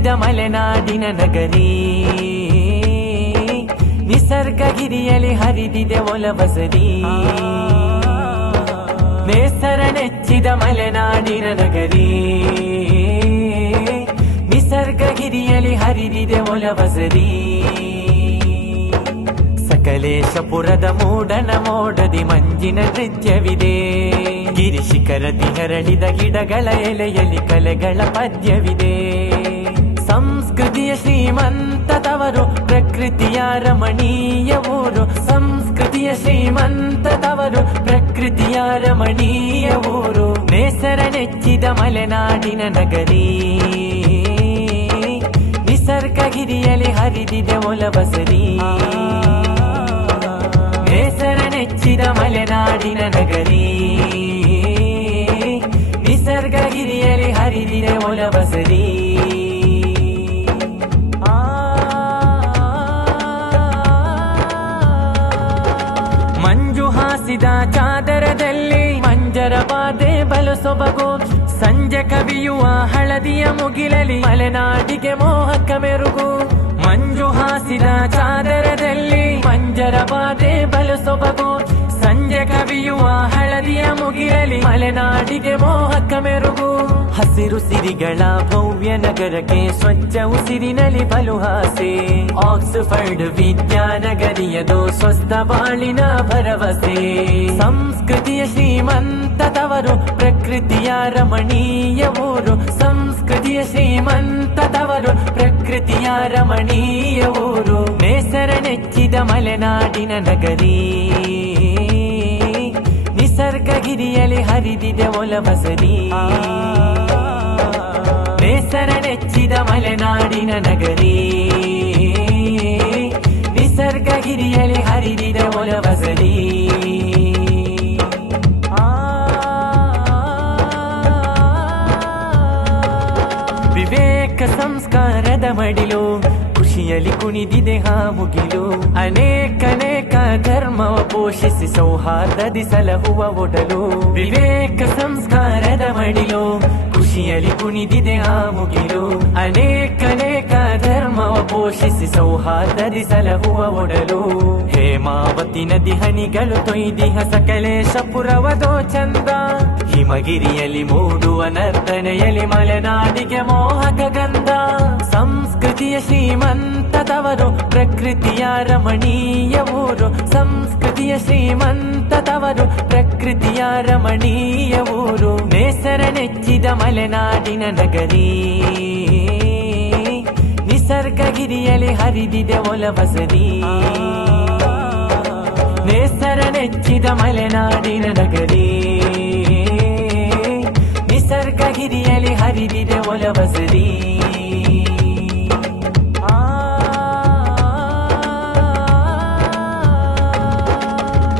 ನೆಚ್ಚಿದ ಮಲೆನಾಡಿನ ನಗರಿ, ನಿಸರ್ಗ ಗಿರಿಯಲಿ ಹರಿದಿದೆ ಒಲವಸರಿ. ನೇಸರ ನೆಚ್ಚಿದ ಮಲೆನಾಡಿನ ನಗರಿ, ನಿಸರ್ಗ ಗಿರಿಯಲಿ ಹರಿದಿದೆ ಒಲವಸರಿ. ಸಕಲೇಶಪುರದ ಮೂಡನ ಮೋಡದಿ ಮಂಜಿನ ನೃತ್ಯವಿದೆ, ಗಿರಿ ಶಿಖರದಿ ಹರಡಿದ ಗಿಡಗಳ ಎಲೆಯಲ್ಲಿ ಕಲೆಗಳ ಪದ್ಯವಿದೆ. ಸಂಸ್ಕೃತಿಯ ಶ್ರೀಮಂತ ತವರು, ಪ್ರಕೃತಿಯ ರಮಣೀಯ ಊರು. ಸಂಸ್ಕೃತಿಯ ಶ್ರೀಮಂತ ತವರು, ಪ್ರಕೃತಿಯ ರಮಣೀಯ ಊರು. ನೇಸರ ನೆಚ್ಚಿದ ಮಲೆನಾಡಿನ ನಗರಿ, ನಿಸರ್ಗ ಗಿರಿಯಲಿ ಹರಿದಿದೆ ಒಲವಸರಿ. ನೇಸರ ನೆಚ್ಚಿದ ಮಲೆನಾಡಿನ ನಗರಿ, ನಿಸರ್ಗ ಗಿರಿಯಲಿ ಹರಿದಿದೆ ಒಲವಸರಿ. ಮಂಜು ಹಾಸಿದ ಚಾದರದಲ್ಲಿ ಮಂಜರ ಬಾಧೆ ಬಲು ಸೊಬಗು. ಸಂಜೆ ಕವಿಯುವ ಹಳದಿಯ ಮುಗಿಲಲಿ ಮಲೆನಾಡಿಗೆ ಮೋಹಕ ಮೆರುಗು. ಮಂಜು ಹಾಸಿದ ಚಾದರದಲ್ಲಿ ಮಂಜರ ಬಾಧೆ ಬಲು ಸೊಬಗು. ಸಂಜೆ ಕವಿಯುವ ಹಳದಿಯ ಮುಗಿಲಲಿ ಮಲೆನಾಡಿಗೆ ಮೋಹಕ ಮೆರುಗು. ಹಸಿರು ಸಿರಿಗಳ ಭವ್ಯ ನಗರಕ್ಕೆ ಸ್ವಚ್ಛ ಉಸಿರಿನಲ್ಲಿ ಬಲು ಹಾಸೆ. ಆಕ್ಸ್ಫರ್ಡ್ ವಿದ್ಯಾನಗರಿಯದು ಸ್ವಸ್ಥ ಬಾಳಿನ ಭರವಸೆ. ಸಂಸ್ಕೃತಿಯ ಶ್ರೀಮಂತ ತವರು, ಪ್ರಕೃತಿಯ ರಮಣೀಯ ಊರು. ಸಂಸ್ಕೃತಿಯ ಶ್ರೀಮಂತ ತವರು, ಪ್ರಕೃತಿಯ ರಮಣೀಯ ಊರು. ನೇಸರ ನೆಚ್ಚಿದ ಮಲೆನಾಡಿನ ನಗರಿ, ನಿಸರ್ಗ ಗಿರಿಯಲಿ ಹರಿದಿದೆ ಒಲವಸರಿ. ನೇಸರ ನೆಚ್ಚಿದ ಮಲೆನಾಡಿನ ನಗರಿ, ನಿಸರ್ಗ ಗಿರಿಯಲಿ ಹರಿದಿದೆ ಒಲವಸರಿ. ವಿವೇಕ ಸಂಸ್ಕಾರದ ಮಡಿಲು, ಖುಷಿಯಲ್ಲಿ ಕುಣಿದಿದೆ ಮುಗಿಲು. ಅನೇಕ ಧರ್ಮವ ಪೋಷಿಸಿ ಸೌಹಾರ್ದದಿ ಸಲಹುವ ಒಡಲು. ವಿವೇಕ ಸಂಸ್ಕಾರದ ಮಡಿಲು, ಖುಷಿಯಲ್ಲಿ ಕುಣಿದಿದೆ ಮುಗಿಲು. ಅನೇಕ ಧರ್ಮವ ಪೋಷಿಸಿ ಸೌಹಾರ್ದದಿ ಸಲಹುವ ಒಡಲು. ಹೇಮಾವತಿ ನದಿ ಹನಿಗಳು ತೊಯ್ದಿಹ ಸಕಲೇಶಪುರವದೋ ಚಂದ. ಹಿಮಗಿರಿಯಲ್ಲಿ ಮೂಡುವ ನರ್ತನೆಯಲ್ಲಿ ಮಲೆನಾಡಿಗೆ ಮೋಹಕ ಗಂಧ. ಸಂಸ್ಕೃತಿಯ ಶ್ರೀಮಂತ ತವರು, ಪ್ರಕೃತಿಯ ರಮಣೀಯ ಊರು. ಸಂಸ್ಕೃತಿಯ ಶ್ರೀಮಂತ ತವರು, ಪ್ರಕೃತಿಯ ರಮಣೀಯ ಊರು. ನೇಸರ ನೆಚ್ಚಿದ ಮಲೆನಾಡಿನ ನಗರಿ, ನಿಸರ್ಗ ಗಿರಿಯಲಿ ಹರಿದಿದೆ ಒಲವಸರಿ. ನೇಸರ ನೆಚ್ಚಿದ ಮಲೆನಾಡಿನ ನಗರಿ, ನಿಸರ್ಗ ಗಿರಿಯಲಿ ಹರಿದಿದೆ ಒಲವಸರಿ.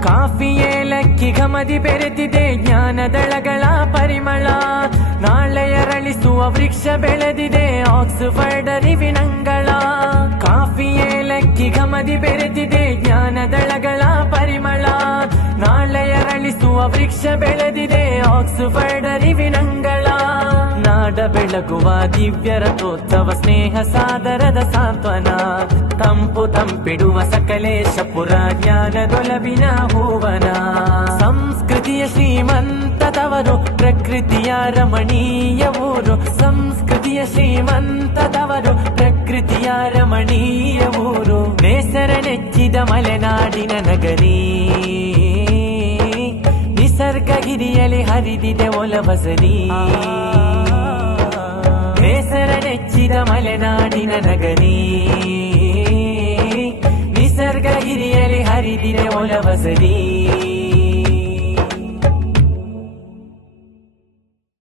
ಕಾಫಿ ಏಲಕ್ಕಿ ಘಮದಿ ಬೆರೆತಿದೆ ಜ್ಞಾನದಳಗಳ ಪರಿಮಳ. ನಾಳೆಯ ರಳಿಸುವ ವೃಕ್ಷ ಬೆಳೆದಿದೆ ಆಕ್ಸ್ಫರ್ಡ್ ಅರಿವಿನಂಗಳ. ಕಾಫಿ ಏಲಕ್ಕಿ ಘಮದಿ ಬೆರೆತಿದೆ ಜ್ಞಾನದಳಗಳ ಪರಿಮಳ. ನಾಳೆಯ ರಳಿಸುವ ವೃಕ್ಷ ಬೆಳೆದಿದೆ ಆಕ್ಸ್ಫರ್ಡ್ ಅರಿವಿನಂಗಳ. ನಾಡ ಬೆಳಗುವ ದಿವ್ಯ ರಥೋತ್ಸವ, ಸ್ನೇಹ ಸಾದರದ ಸಾಂತ್ವನ. ತಂಪು ತಂಪಿಡುವ ಸಕಲೇಶಪುರ, ಜ್ಞಾನದೊಲವಿನ ಹೂವನ. ಸಂಸ್ಕೃತಿಯ ಶ್ರೀಮಂತ ತವರು, ಪ್ರಕೃತಿಯ ರಮಣೀಯ ಊರು. ಸಂಸ್ಕೃತಿಯ ಶ್ರೀಮಂತ ತವರು, ಪ್ರಕೃತಿಯ ರಮಣೀಯ ಊರು. ನೇಸರ ನೆಚ್ಚಿದ ಮಲೆನಾಡಿನ ನಗರಿ, ನಿಸರ್ಗ ಗಿರಿಯಲಿ ಹರಿದಿದೆ ಒಲವಸರಿ. ನೇಸರ ನೆಚ್ಚಿದ ಮಲೆನಾಡಿನ ನಗರಿ, ನಿಸರ್ಗ ಗಿರಿಯಲಿ ಹರಿದಿದೆ ಒಲವಸರಿ.